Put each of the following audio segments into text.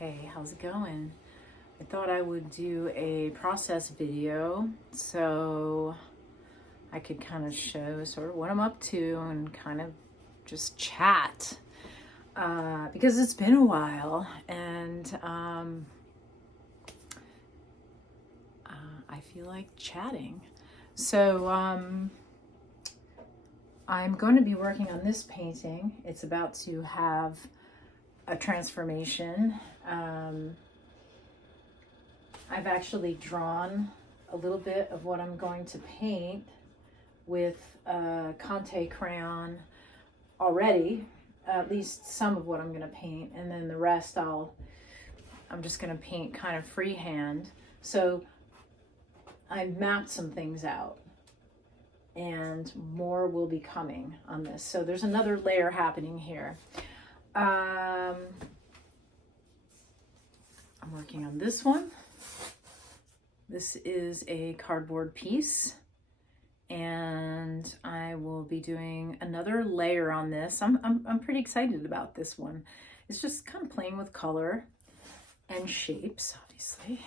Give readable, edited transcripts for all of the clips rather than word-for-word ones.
Hey, how's it going? I thought I would do a process video so I could kind of show sort of what I'm up to and kind of just chat because it's been a while and I feel like chatting. So I'm going to be working on this painting. It's about to have a transformation. I've actually drawn a little bit of what I'm going to paint with Conte crayon already, at least some of what I'm going to paint, and then the rest I'm just going to paint kind of freehand. So I mapped some things out and more will be coming on this. So there's another layer happening here. I'm working on this one. This is a cardboard piece and I will be doing another layer on this. I'm pretty excited about this one. It's just kind of playing with color and shapes, obviously.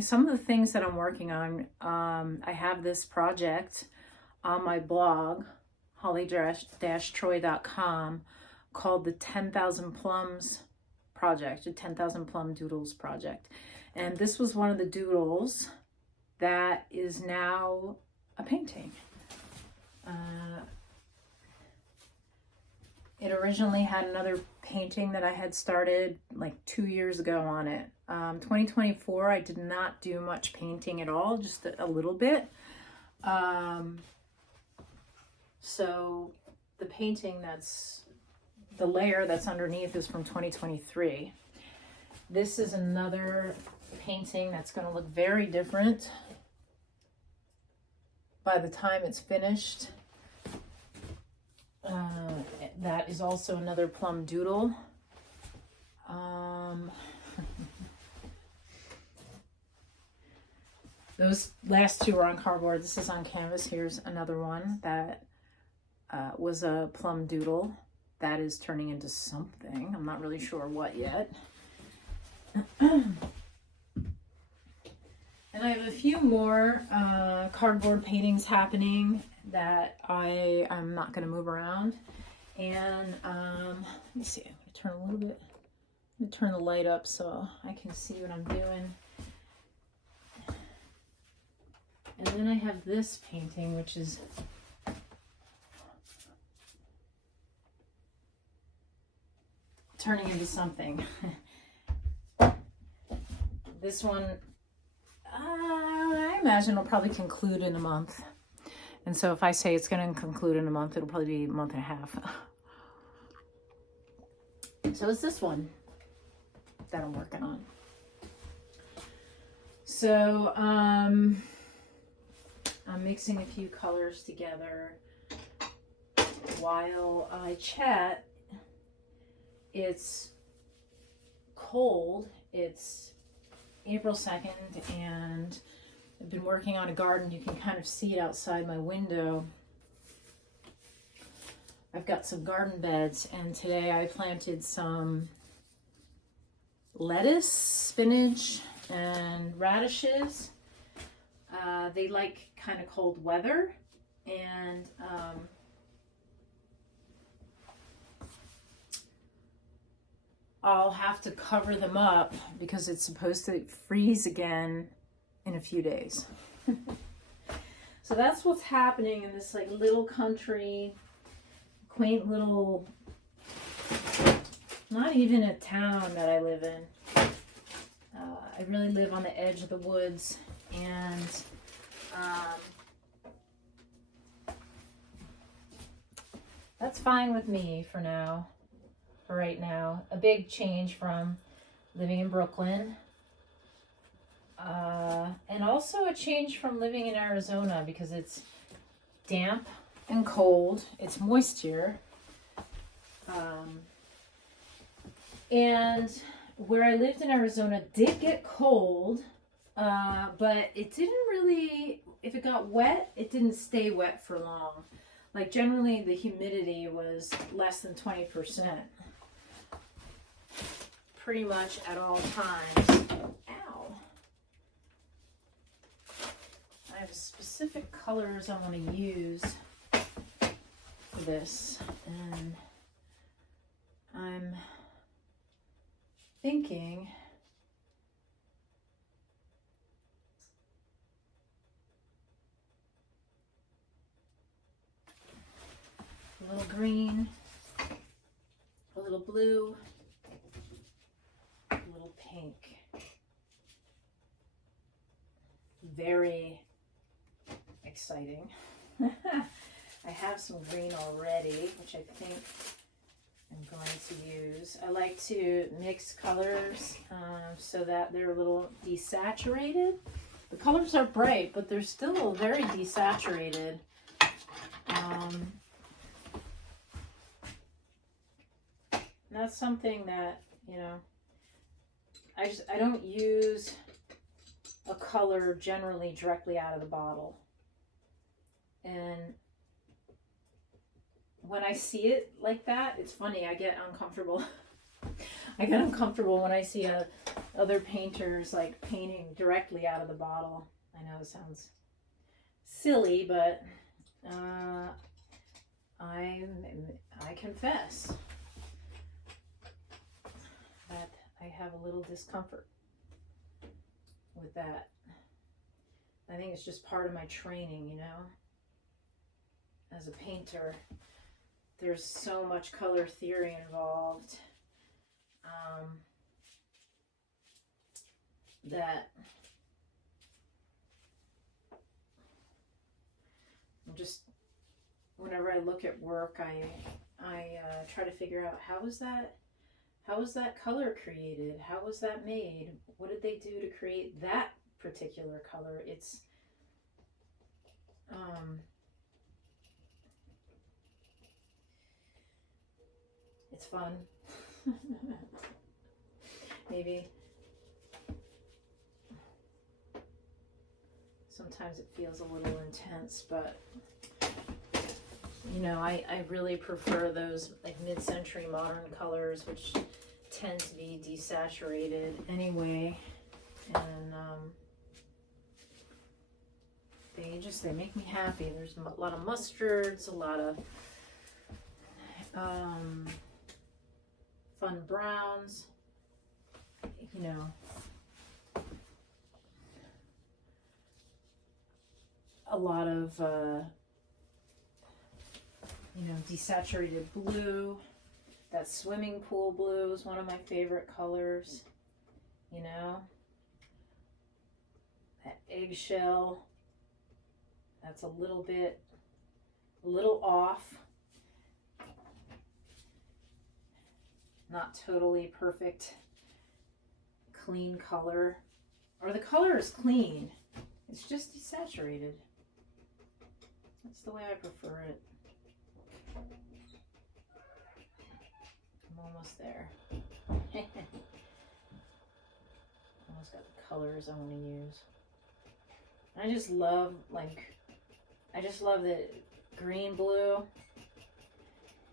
Some of the things that I'm working on, I have this project on my blog, holly-troy.com, called the 10,000 Plums project, the 10,000 Plum Doodles project. And this was one of the doodles that is now a painting. It originally had another painting that I had started like 2 years ago on it. 2024, I did not do much painting at all, just a little bit. So the painting the layer that's underneath is from 2023. This is another painting that's going to look very different by the time it's finished. That is also another plum doodle. Those last two are on cardboard. This is on canvas. Here's another one that was a plum doodle. That is turning into something. I'm not really sure what yet. And I have a few more cardboard paintings happening that I'm not going to move around. And let me see. I'm going to turn a little bit. I'm going to turn the light up so I can see what I'm doing. And then I have this painting, which is turning into something. This one, I imagine will probably conclude in a month. And so if I say it's going to conclude in a month, it'll probably be a month and a half. So it's this one that I'm working on. So I'm mixing a few colors together while I chat. It's cold. It's April 2nd and I've been working on a garden. You can kind of see it outside my window. I've got some garden beds and today I planted some lettuce, spinach, and radishes. They like kind of cold weather and I'll have to cover them up because it's supposed to freeze again in a few days. So that's what's happening in this like little country, quaint little, not even a town that I live in. I really live on the edge of the woods and that's fine with me for now. For right now, a big change from living in Brooklyn, and also a change from living in Arizona because it's damp and cold. It's moist here, and where I lived in Arizona did get cold, but it didn't really. If it got wet, it didn't stay wet for long. Like generally the humidity was less than 20%. Pretty much at all times. Ow. I have specific colors I want to use for this, and I'm thinking a little green, a little blue, a little pink. Very exciting. I have some green already, which I think I'm going to use. I like to mix colors so that they're a little desaturated. The colors are bright, but they're still very desaturated. That's something that, you know, I don't use a color generally directly out of the bottle. And when I see it like that, it's funny, I get uncomfortable. I get uncomfortable when I see other painters like painting directly out of the bottle. I know it sounds silly, but I confess that I have a little discomfort with that. I think it's just part of my training, you know. As a painter, there's so much color theory involved that I'm just, whenever I look at work, I try to figure out how was that color created? How was that made? What did they do to create that particular color? It's fun. Maybe sometimes it feels a little intense, but you know, I really prefer those like mid-century modern colors, which tend to be desaturated anyway, and they make me happy. There's a lot of mustards, a lot of fun browns, you know, a lot of you know, desaturated blue. That swimming pool blue is one of my favorite colors, you know. That eggshell, that's a little off. Not totally perfect, clean color. Or the color is clean, it's just desaturated. That's the way I prefer it. I'm almost there. Almost got the colors I want to use. I just love, the green blue.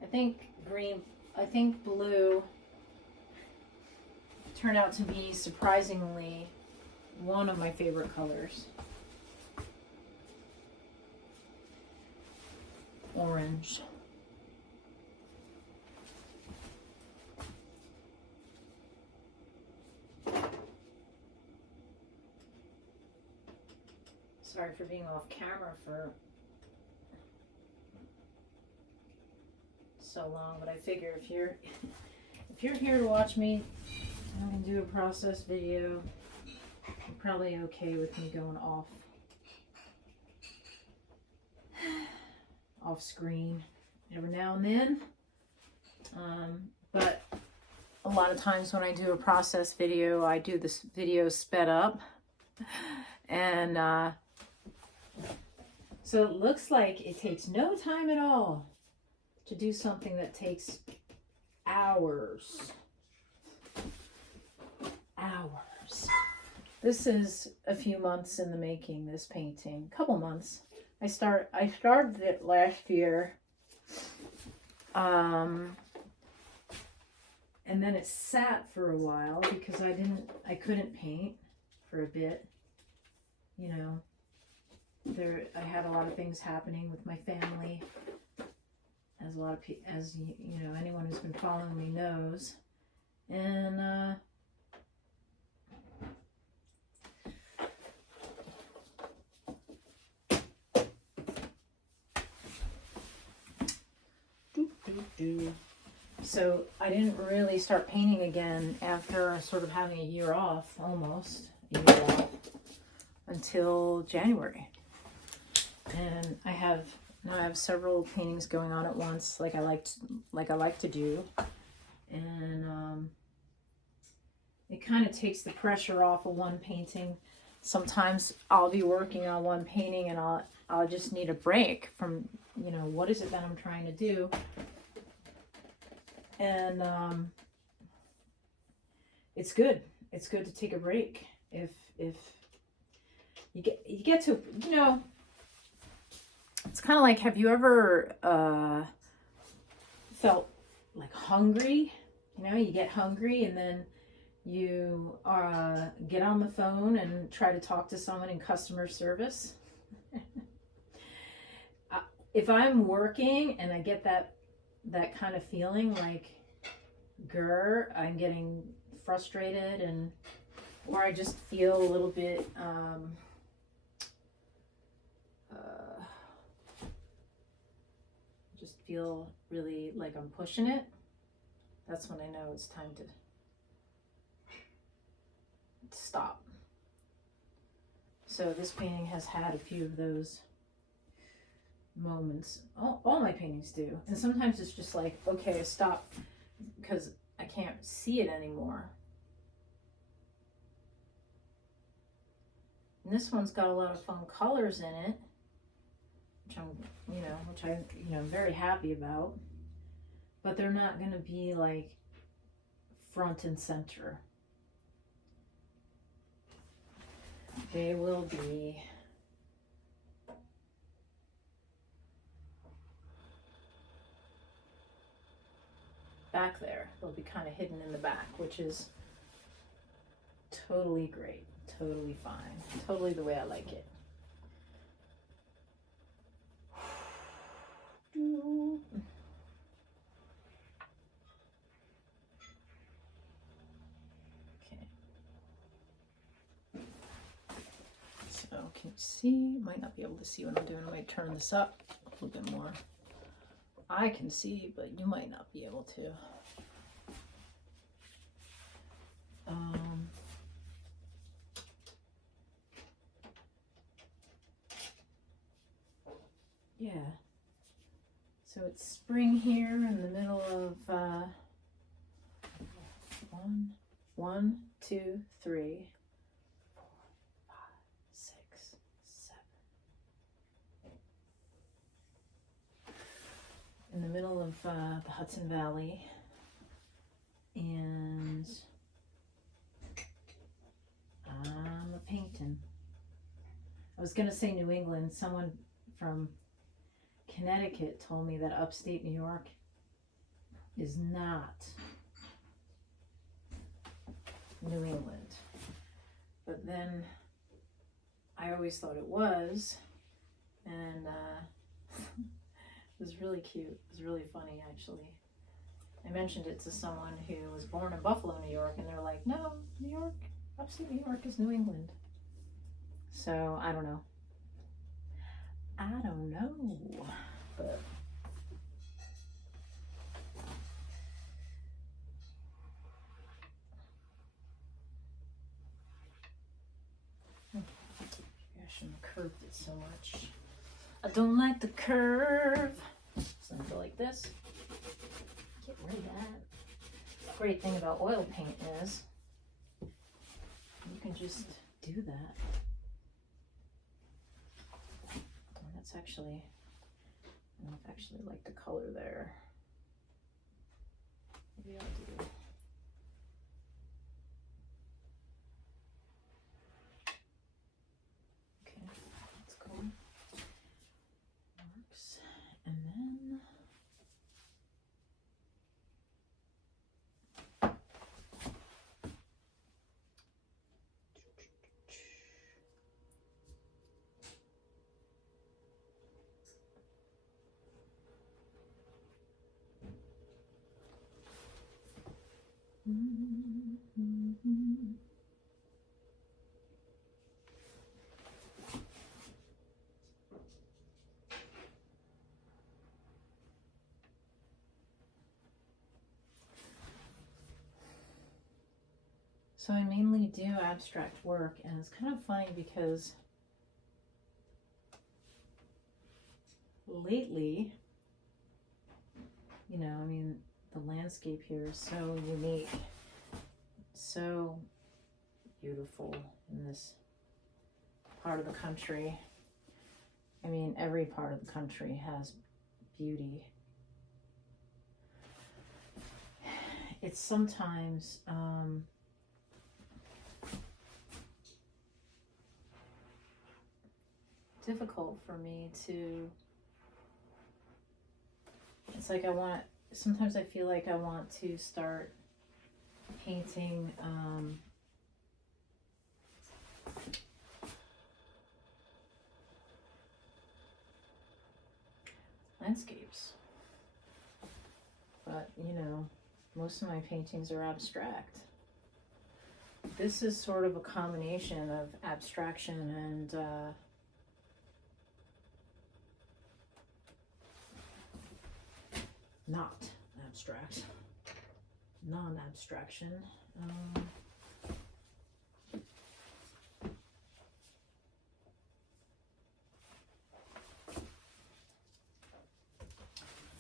I think blue turned out to be surprisingly one of my favorite colors. Orange. Sorry for being off camera for so long, but I figure if you're here to watch me and do a process video, you're probably okay with me going off screen every now and then. But a lot of times when I do a process video, I do this video sped up, and so it looks like it takes no time at all to do something that takes hours. This is a few months in the making, this painting. Couple months. I started it last year. And then it sat for a while because I couldn't paint for a bit. You know, I had a lot of things happening with my family, as a lot of as you know, anyone who's been following me knows. And so I didn't really start painting again after sort of having a year off, almost a year off, until January. And I have several paintings going on at once, like I like to do, and it kind of takes the pressure off of one painting. Sometimes I'll be working on one painting and I'll just need a break from, you know, what is it that I'm trying to do. And it's good. It's good to take a break if you get to, you know, it's kind of like, have you ever felt like hungry? You know, you get hungry and then you get on the phone and try to talk to someone in customer service. If I'm working and I get that kind of feeling, like, I'm getting frustrated, and or I just feel a little bit just feel really like I'm pushing it, that's when I know it's time to stop. So this painting has had a few of those moments. All my paintings do. And sometimes it's just like, okay, stop, because I can't see it anymore. And this one's got a lot of fun colors in it, which I'm very happy about. But they're not going to be like front and center. They will be back there. They'll be kind of hidden in the back, which is totally great, totally fine, totally the way I like it. Okay. So can you see? Might not be able to see what I'm doing. I might turn this up a little bit more. I can see, but you might not be able to. Yeah. So it's spring here in the middle of 1, 2, 3, 4, 5, 6, 7. In the middle of the Hudson Valley, and I'm a painting. I was gonna say New England. Someone from Connecticut told me that upstate New York is not New England. But then I always thought it was, and it was really cute. It was really funny, actually. I mentioned it to someone who was born in Buffalo, New York, and they're like, no, New York, upstate New York is New England. So, I don't know. But I shouldn't have curved it so much. I don't like the curve. Something like this. Get rid of that. The great thing about oil paint is you can just do that. And that's actually, I actually like the color there. Maybe I'll do. Okay, let's go. So I mainly do abstract work, and it's kind of funny because lately, you know, I mean, the landscape here is so unique, so beautiful in this part of the country. I mean, every part of the country has beauty. It's sometimes difficult for me to, it's like sometimes I feel like I want to start painting landscapes, but you know, most of my paintings are abstract. This is sort of a combination of abstraction and not abstract, non-abstraction.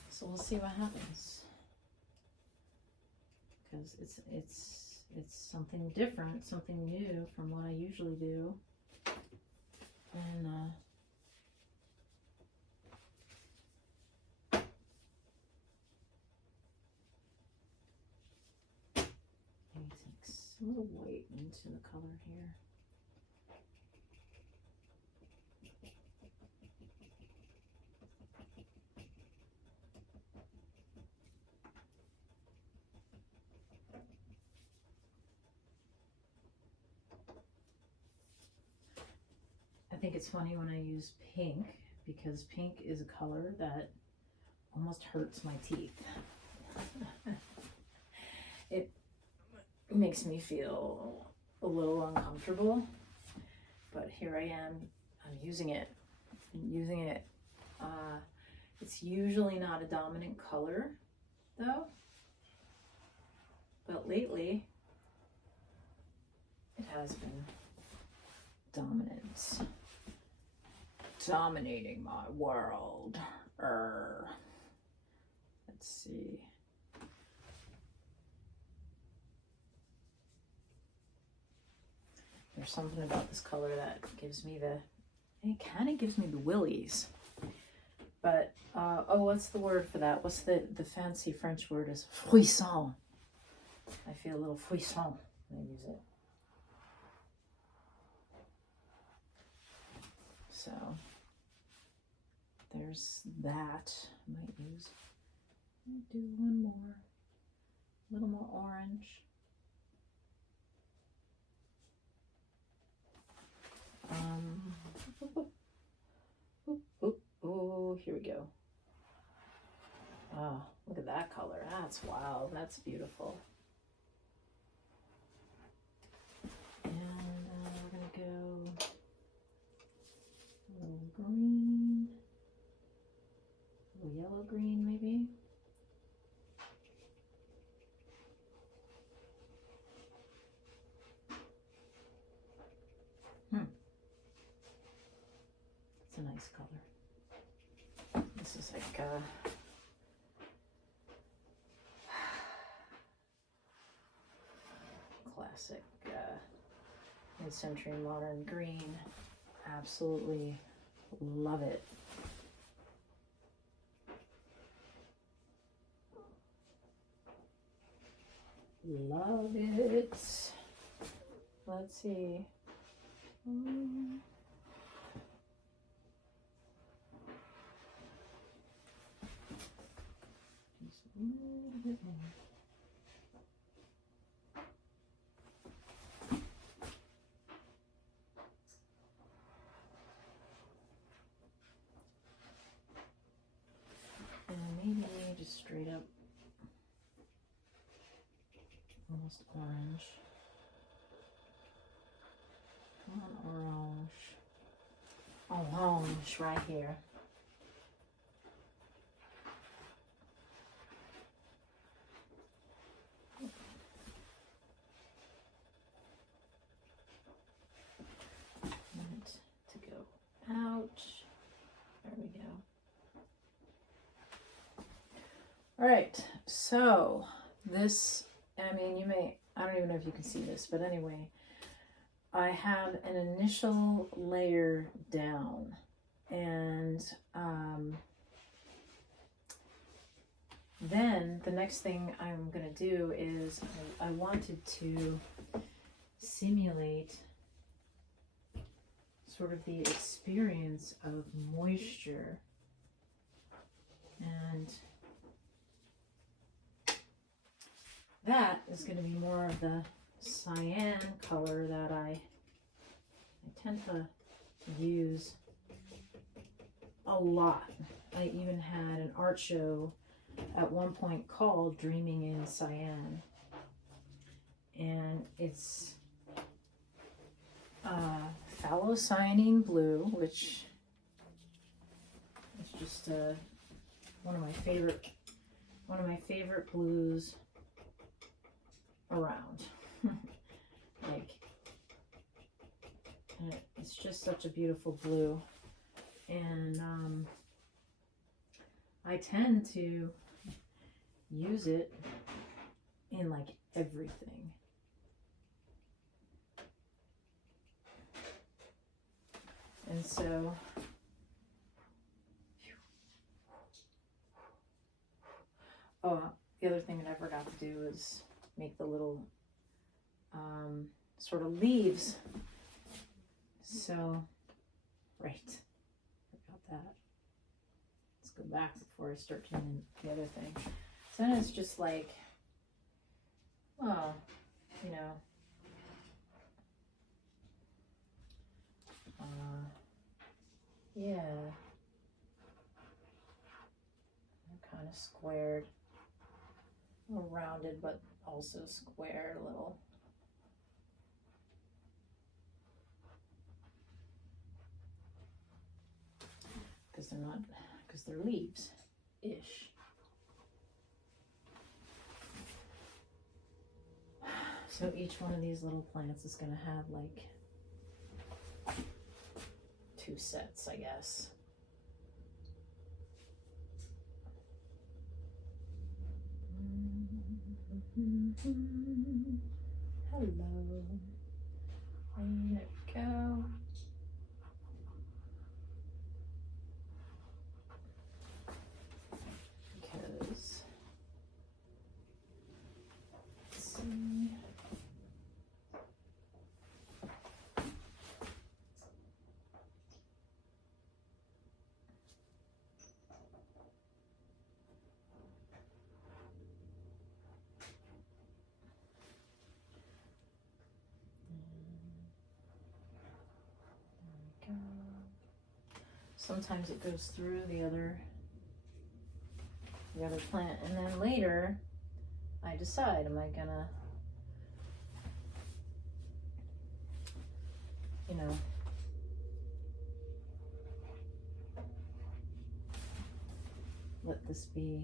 So we'll see what happens, because it's something different, something new from what I usually do, and maybe take a little white into the color here. I think it's funny when I use pink, because pink is a color that almost hurts my teeth. It makes me feel a little uncomfortable, but here I am, I'm using it. It's usually not a dominant color though, but lately it has been dominant, dominating my world. Let's see. There's something about this color that gives me it kind of gives me the willies. But, oh, what's the word for that? What's the fancy French word is frisson. I feel a little frisson when I use it. So, there's that. I might do one more, a little more orange. Oh, here we go. Oh, look at that color. That's wild. That's beautiful. And we're going to go a little green, a little yellow green maybe. It's a nice color. This is like classic mid-century modern green. Absolutely love it. Love it. Let's see. Just a little bit more. And maybe just straight up almost orange. Come on, orange. Orange right here. Want to go out. There we go. All right, so this, I mean, you may, I don't even know if you can see this, but anyway, I have an initial layer down, and then the next thing I'm going to do is I wanted to simulate sort of the experience of moisture, and that is going to be more of the cyan color that I tend to use a lot. I even had an art show at one point called Dreaming in Cyan, and it's phallocyanine blue, which is just one of my favorite blues around. Like, and it's just such a beautiful blue, and I tend to use it in like everything. And so the other thing that I forgot to do is make the little sort of leaves. So, right, forgot that. Let's go back before I start doing the other thing. So then it's just like, oh, you know, yeah, kind of squared, a little rounded, but also squared a little. Because they're leaves-ish. So each one of these little plants is going to have like 2 sets, I guess. Hello. There we go. Because, let's see. Sometimes it goes through the other plant, and then later I decide, am I gonna, you know, let this be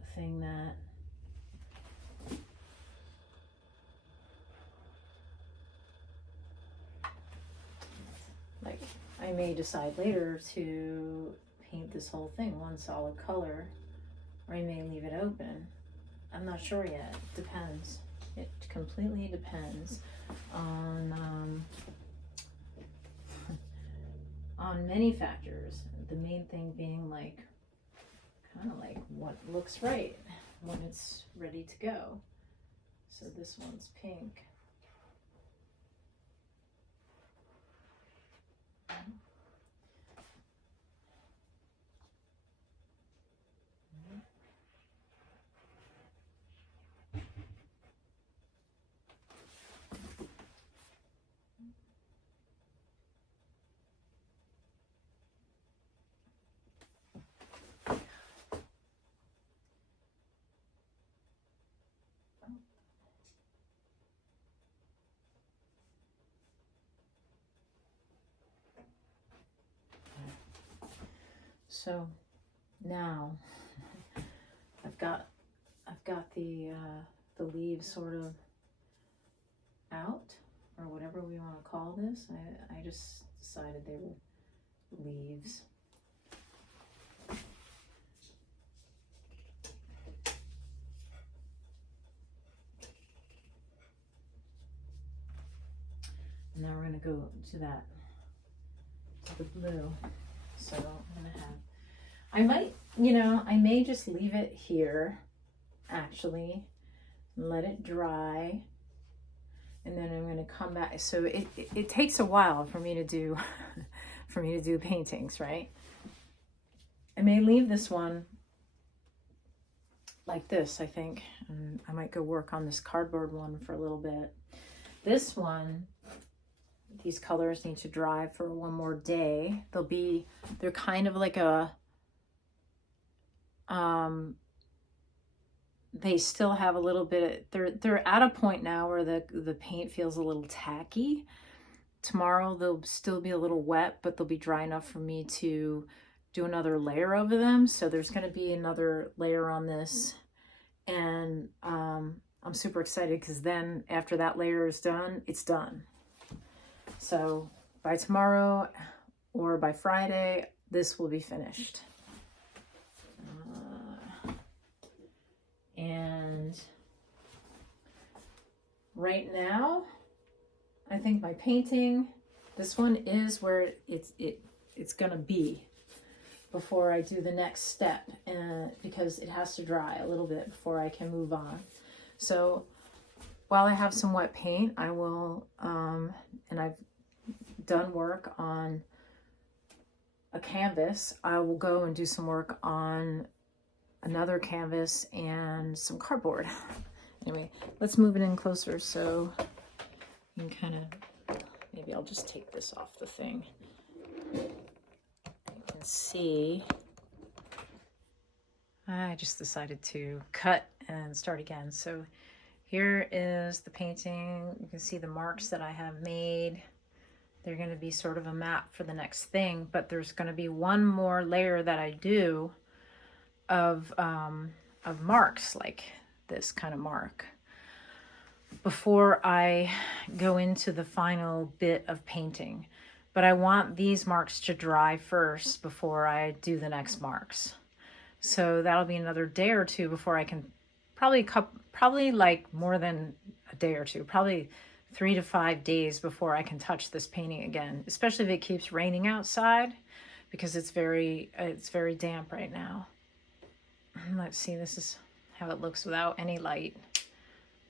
a thing that like I may decide later to paint this whole thing one solid color, or I may leave it open. I'm not sure yet. Depends. It completely depends on on many factors. The main thing being like kind of like what looks right when it's ready to go. So this one's pink. So now I've got the leaves sort of out, or whatever we want to call this. I just decided they were leaves. And now we're going to go to the blue. So I'm going to have, I might, I may just leave it here actually and let it dry. And then I'm going to come back. So it takes a while for me to do, paintings, right? I may leave this one like this, I think. And I might go work on this cardboard one for a little bit. This one, these colors need to dry for one more day. They're kind of like they still have a little bit, they're at a point now where the paint feels a little tacky. Tomorrow they'll still be a little wet, but they'll be dry enough for me to do another layer over them. So there's going to be another layer on this. And I'm super excited because then after that layer is done, it's done. So by tomorrow or by Friday, this will be finished. And right now, I think my painting, this one is where it's gonna be before I do the next step, because it has to dry a little bit before I can move on. So while I have some wet paint, I will, and I've done work on a canvas, I will go and do some work on another canvas and some cardboard. Anyway, let's move it in closer so you can kind of, maybe I'll just take this off the thing. You can see, I just decided to cut and start again. So here is the painting. You can see the marks that I have made. They're going to be sort of a map for the next thing, but there's going to be one more layer that I do of marks, like this kind of mark, before I go into the final bit of painting. But I want these marks to dry first before I do the next marks. So that'll be another day or two before I can, probably like more than a day or two, probably 3 to 5 days before I can touch this painting again, especially if it keeps raining outside, because it's very damp right now. Let's see, this is how it looks without any light.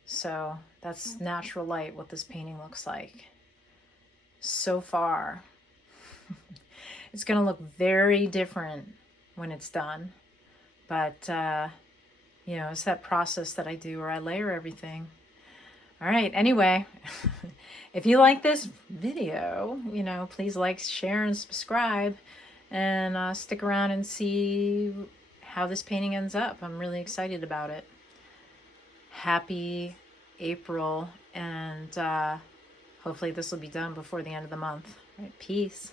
So that's natural light, what this painting looks like so far. It's going to look very different when it's done. But, it's that process that I do where I layer everything. All right, anyway, if you like this video, please like, share, and subscribe. And stick around and see how this painting ends up. I'm really excited about it. Happy April, and hopefully this will be done before the end of the month. All right, peace.